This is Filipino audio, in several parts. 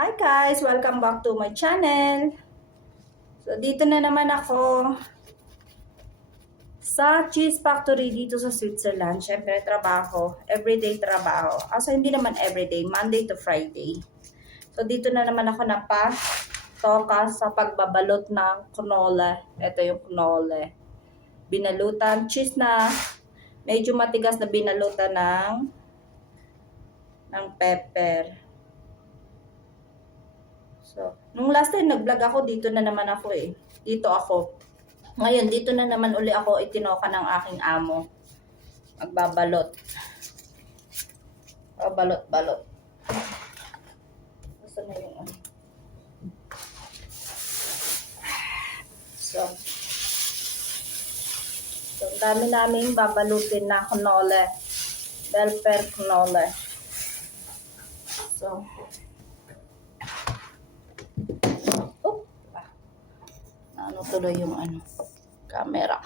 Hi guys! Welcome back to my channel. So, dito na naman ako sa cheese factory dito sa Switzerland. Siyempre, trabaho. Everyday trabaho. Hindi naman everyday. Monday to Friday. So, dito na naman ako toka sa pagbabalot ng cannoli. Ito yung cannoli. Binalutan. Cheese na medyo matigas na binalutan ng pepper. So, nung last time nag-vlog ako, dito na naman ako eh. Dito ako. Ngayon, dito na naman uli ako itinoka ng aking amo. Magbabalot. Balot-balot. Gusto na yung ano. So, ang dami naming babalutin na cannoli. Bell pepper cannoli. So, ano tuloy yung camera.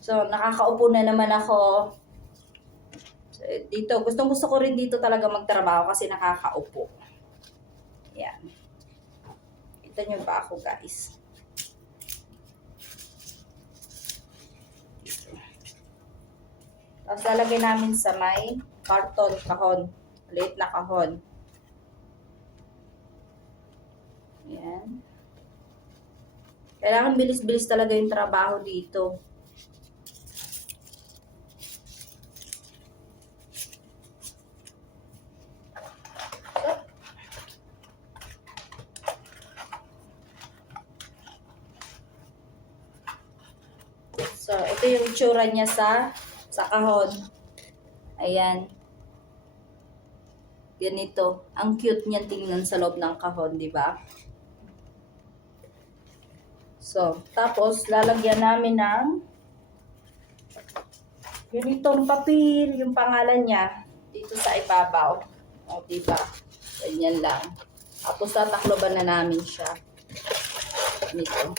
So, nakakaupo na naman ako. So, dito, gustong-gusto ko rin dito talaga magtrabaho kasi nakakaupo. Yan. Kita nyo ba ako, guys? Tapos lalagay namin sa may karton, kahon. Maliit na kahon. Yan. Kailangan bilis-bilis talaga yung trabaho dito. So, ito yung itsura niya sa kahon. Ayan. Ganito. Ang cute niya tingnan sa loob ng kahon, di ba? So, tapos lalagyan namin ng ganitong papel, yung pangalan niya dito sa ibabaw. O, di ba? Ganyan lang. Tapos tatakloban na namin siya. Nito.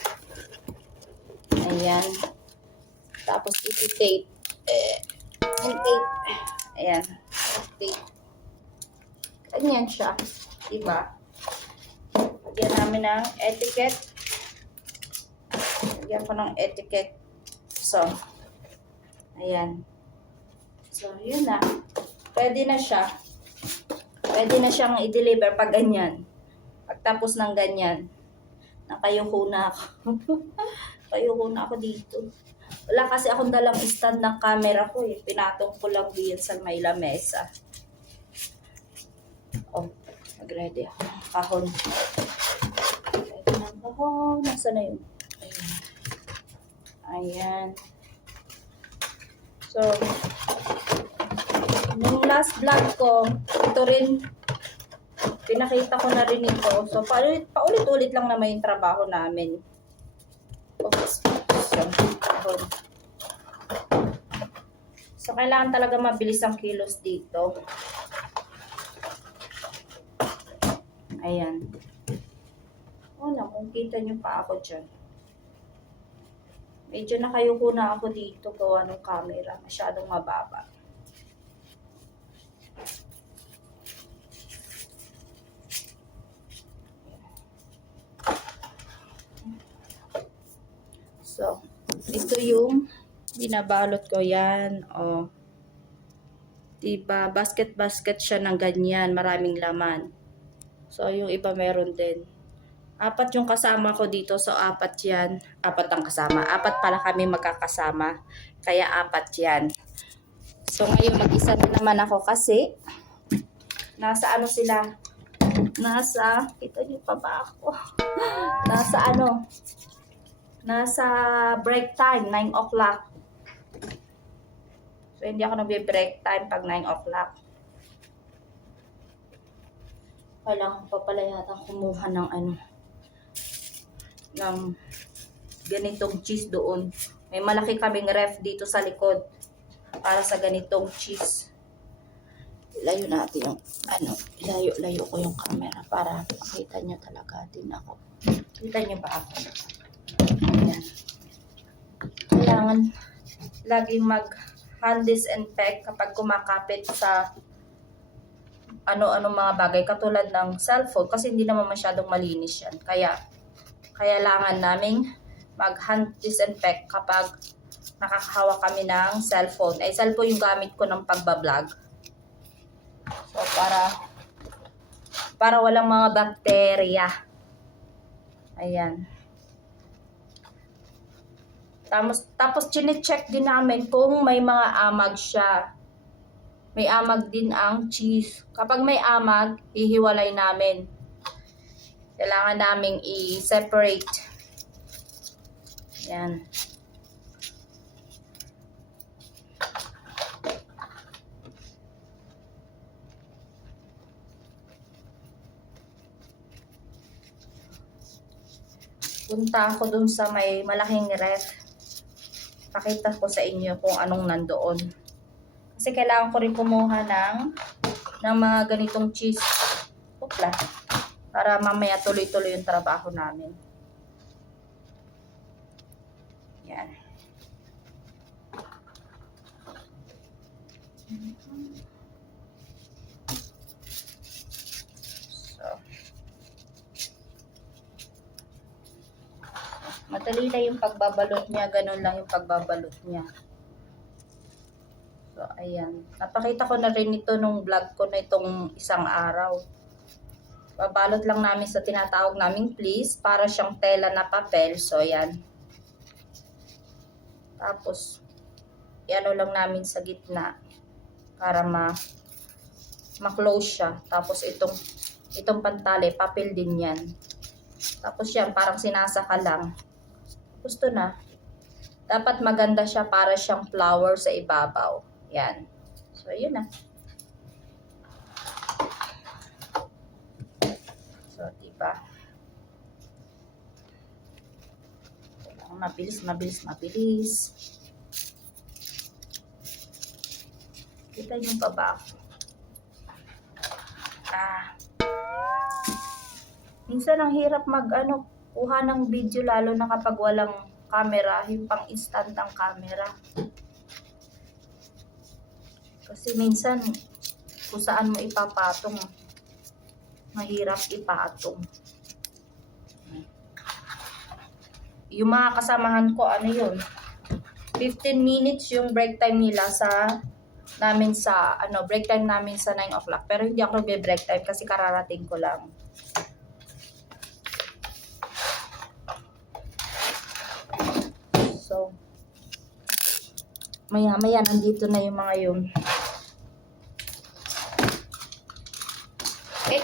Ayan. Tapos iti-tape. Tape. Ayan. Tape. Ganyan siya. Diba? Lagyan namin ng etiquette. Lagyan ko ng etiquette. So, ayan. So, yun na. Pwede na siya. Pwede na siyang i-deliver pag ganyan. Pagtapos ng ganyan. Nakayuko na ako. Kayuko na ako dito. Wala kasi akong dalang stand ng camera ko eh. Pinatong ko lang diyan sa may lamesa. Oh, nag-ready ako ng kahon. Ready ng kahon. Nasaan na yun? Ayan. So, nung last vlog ko, ito rin, pinakita ko na rin ito. So, paulit-ulit lang naman yung trabaho namin. So, kailangan talaga mabilis ang kilos dito. Ayan. Kung kita nyo pa ako dyan. Medyo nakayuko na ako dito gawa ng camera. Masyadong mababa. So, ito yung binabalot ko yan. O, diba? Basket-basket siya ng ganyan. Maraming laman. So, yung iba meron din. 4 yung kasama ko dito. So, 4 yan. 4 ang kasama. 4 pala kami magkakasama. Kaya 4 yan. So, ngayon mag-isa na naman ako kasi nasa ano sila? Kita niyo pa ba ako? Nasa break time, 9 o'clock. So, hindi ako nagbe-break time pag 9 o'clock. Kailangan pa pala yata kumuha ng ganitong cheese doon. May malaki kaming ref dito sa likod para sa ganitong cheese. Ilayo natin yung ilayo ko yung camera para makita nyo talaga din ako. Kita nyo ba ako? Ayan. Kailangan laging hand disinfect kapag kumakapit sa ano-ano mga bagay katulad ng cellphone kasi hindi naman masyadong malinis yan. Kaya kailangan naming mag-hand disinfect kapag nakakahawak kami ng cellphone. Ay, cellphone yung gamit ko ng pagbablog. So, para walang mga bakterya. Ayan. Tapos chine-check din namin kung may mga amag siya. May amag din ang cheese. Kapag may amag, hihiwalay namin. Kailangan naming i-separate. Yan. Punta ako dun sa may malaking ref. Pakita ko sa inyo kung anong nandoon. Kasi kailangan ko rin kumuha ng mga ganitong cheese. Upla. Para mamaya tuloy-tuloy yung trabaho namin. Yan. So. Madali na yung pagbabalot niya. Ganun lang yung pagbabalot niya. So, ayan. Napakita ko na rin ito nung vlog ko na itong isang araw. Babalot lang namin sa tinatawag naming fleece para siyang tela na papel. So, ayan. Tapos, iano lang namin sa gitna para ma-close siya. Tapos, itong pantali, papel din yan. Tapos, yan, parang sinasaka lang. Gusto na. Dapat maganda siya para siyang flower sa ibabaw. Yan. So, yun na. So, diba? Mabilis. Kita yung pa ba ako? Minsan ang hirap kuha ng video lalo na kapag walang camera, yung pang instant ang camera. Kasi minsan kung saan mo ipapatong, mahirap ipatong. Yung mga kasamahan ko, 15 minutes yung break time nila break time namin sa 9 o'clock. Pero hindi ako nagbe-break time kasi kararating ko lang. So, maya nandito na yung mga yun. Okay.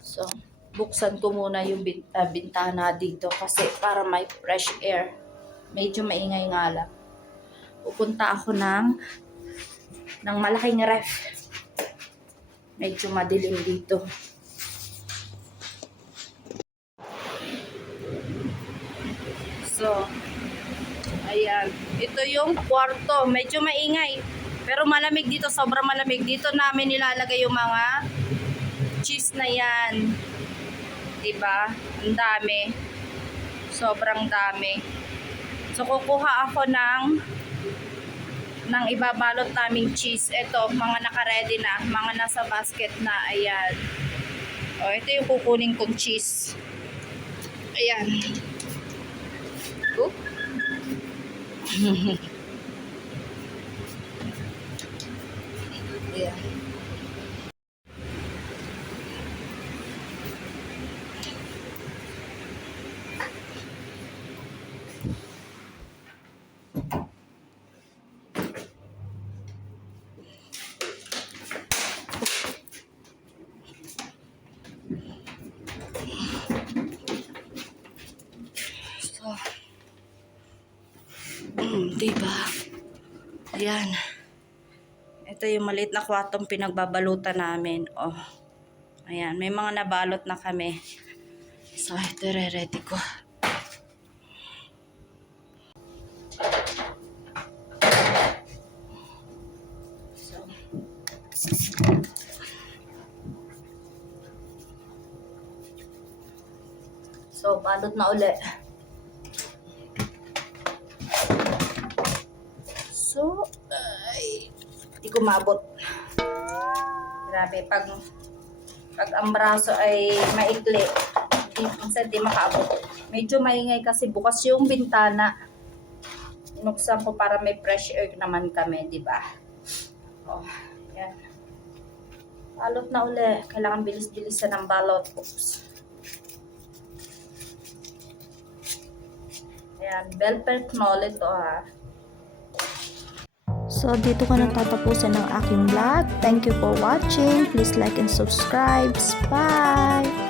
So, buksan ko muna yung bintana dito kasi para may fresh air. Medyo maingay nga lang. Pupunta ako ng malaking ref. Medyo madilim dito. So, ayan. Ito yung kwarto. Medyo maingay. Pero malamig dito. Sobrang malamig. Dito namin nilalagay yung mga cheese na yan. Diba? Ang dami. Sobrang dami. So, kukuha ako ng ibabalot naming cheese. Ito, mga naka-ready na. Mga nasa basket na. Ayan. O, ito yung kukunin kong cheese. Ayan. Ayan. Diba? Ayan. Ito yung maliit na kwartong pinagbabalutan namin. Oh. Ayan. May mga nabalot na kami. So, ito re-ready ko. So, balot na uli. braso. Ay, hindi ko maabot. Grabe, pag ang braso ay maikli, minsan di makaabot. Medyo maingay kasi bukas yung bintana. Inuksan ko para may fresh air naman kami, di ba? Oh, yan. Balot na uli. Kailangan bilis-bilisan ng balot. Oops. Ayan, bell pepper ito ha. So, dito ko natatapusan ng aking vlog. Thank you for watching. Please like and subscribe. Bye!